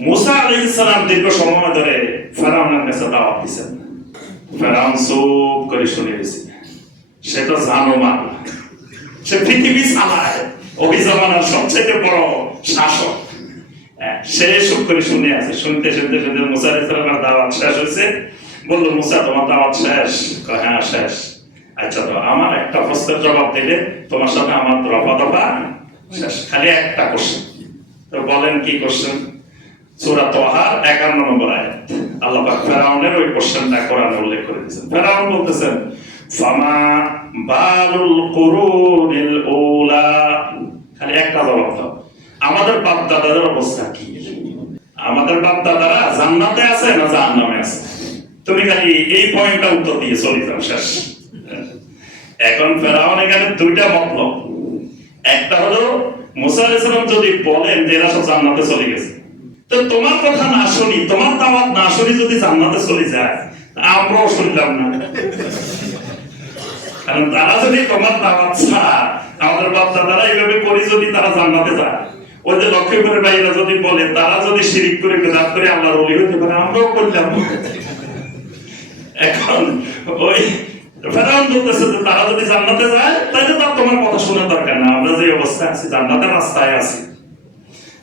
মুসা আলাইহিস সালাম দীর্ঘ সময় ধরে ফেরাউনের কাছে দাওয়াত দিয়েছেন। ফেরাউন চুপ করে শুনে গেছে। সে তো জানোমান, সে পৃথিবী চালায়, ওই জামানার সবচেয়ে বড় শাসক। সে চুপ করে শুনে আছে। শুনতে শুনতে শুনতে মুসা আলাইহিস সালামের দাওয়াত শেষ হয়েছে। বললো, মুসা তোমার দাওয়াত শেষ? হ্যাঁ শেষ। আচ্ছা, তো আমার একটা প্রশ্নের জবাব দিলে তোমার সাথে আমার রফা দফা শেষ, খালি একটা কোশ্চেন। তো বলেন কি কোশ্চেন? সূরা তাহার 51 নম্বর আয়াত। আল্লাহ পাক ফেরাউনের ওই কোশ্চেনটা কোরআনে উল্লেখ করে দিয়েছেন। ফেরাউন বলতেছেন, ফামা বালুল কুরুনিল উলা, খালি একটা জবাব দাও, আমাদের বাপ দাদাদের অবস্থা কি? আমাদের বাপ দাদারা জান্নাতে আছে না জাহান্নামে আছে? তুমি খালি এই পয়েন্টটা উত্তর দিয়ে চলে যাও, শেষ। এখন ফেরাউন এখানে দুইটা মতলব। একটা হলো মুসা আলাইহিস সালাম যদি বলেন যে এরা সব জান্নাতে চলে গেছে, তো তোমার কথা না শুনি, তোমার দাওয়াত না শুনি যদি জান্নাতে চলে যায়, আমরাও শুনলাম না। কারণ তারা যদি তোমার দাওয়াত ছাড়া, আমাদের বাপ দাদারা এইভাবে করি যদি তারা জান্নাতে যায়, ওই যে লক্ষ্মীপুরের ভাইরা যদি বলে তারা যদি শিরিক করে বিদআত করে আল্লাহর ওলি হতে পারে, আমরাও করলাম। এখন ওই ফেরাউন বলতেছে যে তারা যদি জান্নাতে যায় তাহলে তো তোমার কথা শোনার দরকার না, আমরা যে অবস্থায় আছি জান্নাতের রাস্তায় আছি।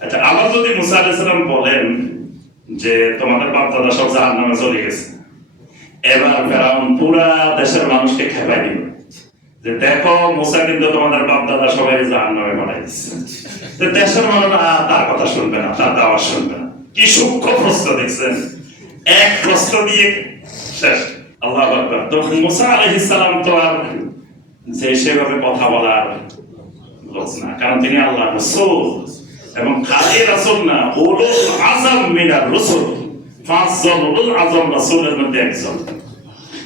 আচ্ছা, আবার যদি মুসা আলাইহিস সালাম বলেন যে তোমাদের বাপ দাদা সব জাহান্নামে চলে গেছে, এবার ফেরাউন পুরা দেশের মানুষকে খেপাই দিবে যে দেখো মুসা কিন্তু তোমাদের বাপ দাদা সবাই জাহান্নামে পাঠাই দিচ্ছে। দেশের মানুষরা তার কথা শুনবে না, তার দাওয়াত শুনবে না। কি সূক্ষ্ম প্রশ্ন দেখছেন, এক প্রশ্ন দিয়ে শেষ। আল্লাহু আকবার। তো মুসা আলাইহিস সালাম তো আর যে সেভাবে কথা বলার লোক না, কারণ তিনি আল্লাহর রাসূল, এবং খালি রাসূল না, উলুল আযম মিনার রাসূল। পাঁচজন উলুল আযম রাসূলের মধ্যে একজন।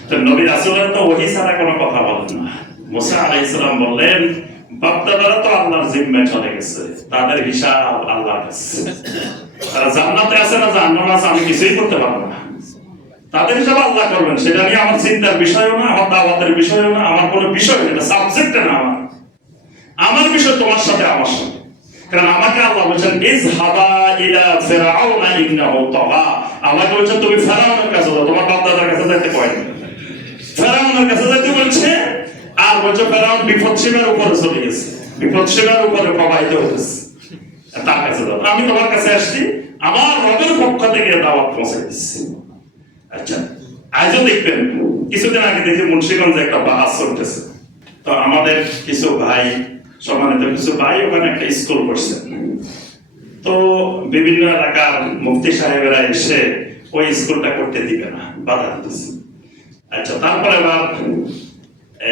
তো নবী রাসূলের তো ওহী ছাড়া কোনো কথা বলেন না। মুসা আলাইহিস সালাম বললেন, বাপ দাদারা তো আল্লাহর জিম্মায় চলে গেছে, তাদের হিসাব আল্লাহর কাছে। তারা জান্নাতে আছে না জাহান্নামে আছে আমি কিছুই করতে পারবো না, তাদের হিসাব আল্লাহ করবেন। সেটা নিয়ে আমার চিন্তার বিষয়ও না, আমার দাওয়াতের বিষয়ও না, আমার কোনো বিষয় না, এটা সাবজেক্ট না আমার বিষয় তোমার সাথে আমার সাথে। কারণ আমাকে আল্লাহ বলেছেন ইযহাবা ইলা ফিরআউনা ইন্নাহু তাগা, আমাকে বলেছেন তুমি ফেরাউনের কাছে যাও, তোমার বাপ দাদার কাছে যেতে কয় না। ফেরাউনের কাছে যেতে বলছে, আর বলছে ফেরাউন বিপদ সীমার উপরে চলে গেছে, বিপদ সীমার উপরে প্রবাহিত হয়েছে, তার কাছে যাও। আমি তোমার কাছে আসছি, আমার রবের পক্ষ থেকে দাওয়াত পৌঁছে দিচ্ছি। আচ্ছা, আজও দেখবেন কিছুদিন আগে দেখি মুন্সিগঞ্জে একটা বাস চলতেছে। তো আমাদের কিছু ভাই, সম্মানিত কিছু ভাই ওখানে একটা স্কুল করছেন। তো বিভিন্ন এলাকার মুফতি সাহেবেরা এসে ওই স্কুলটা করতে দিবে না, বাধা দিতেছে। আচ্ছা, তারপরে আবার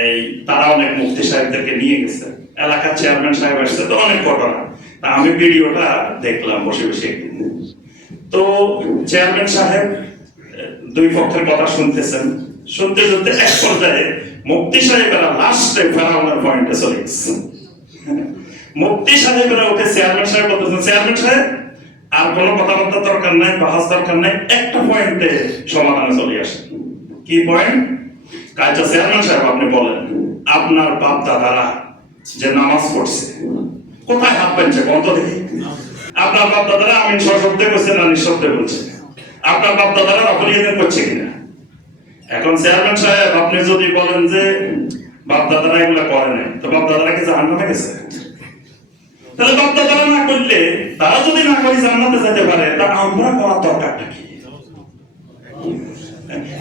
এই তারা অনেক মুফতি সাহেবদেরকে নিয়ে গেছে, এলাকার চেয়ারম্যান সাহেব আসছে, তো অনেক ঘটনা। তা আমি ভিডিওটা দেখলাম বসে বসে একদিন। তো চেয়ারম্যান সাহেব দুই পক্ষের কথা শুনতেছেন, শুনতে শুনতে এক পর্যায়ে মুফতি সাহেবেরা লাস্টে ফেরাউনের পয়েন্টে চলে গেছে। মুফতি সাহেবেরা ওকে চেয়ারম্যান সাহেব বলতেছেন, চেয়ারম্যান সাহেব আর কোনো কথাবার্তার দরকার নাই, বাহাস দরকার নাই, একটা পয়েন্টে সমাধানে চলে আসে। কি পয়েন্ট? আচ্ছা চেয়ারম্যান সাহেব আপনি বলেন, আপনার বাপ দাদারা যে নামাজ পড়ছে কোথায় হাত পেয়েছে বন্ধ দেখি? আপনার বাপ দাদারা আমিন সশব্দে বলছে না নিঃশব্দে বলছে? আপনার বাপ দাদারা রফলিয়াতের করছে কিনা? এখন চেয়ারম্যান সাহেব আপনি যদি বলেন যে বাপ দাদারা এগুলা করে নাই, তো বাপ দাদারা কি জাহান্নামে গেছে? তাহলে বাপ দাদারা না করলে, তারা যদি না করে জান্নাতে যেতে পারে, তা আমরা করার দরকারটা কি?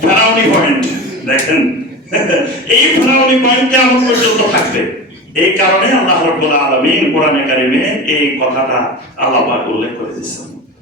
ফেরাউনি পয়েন্ট দেখেন, এই ফেরাউনি পয়েন্ট কেমন পর্যন্ত থাকবে। এই কারণে আল্লাহ রাব্বুল আলামিন কোরআনে কারিমে এই কথাটা আল্লাহ পাক উল্লেখ করে দিয়েছেন।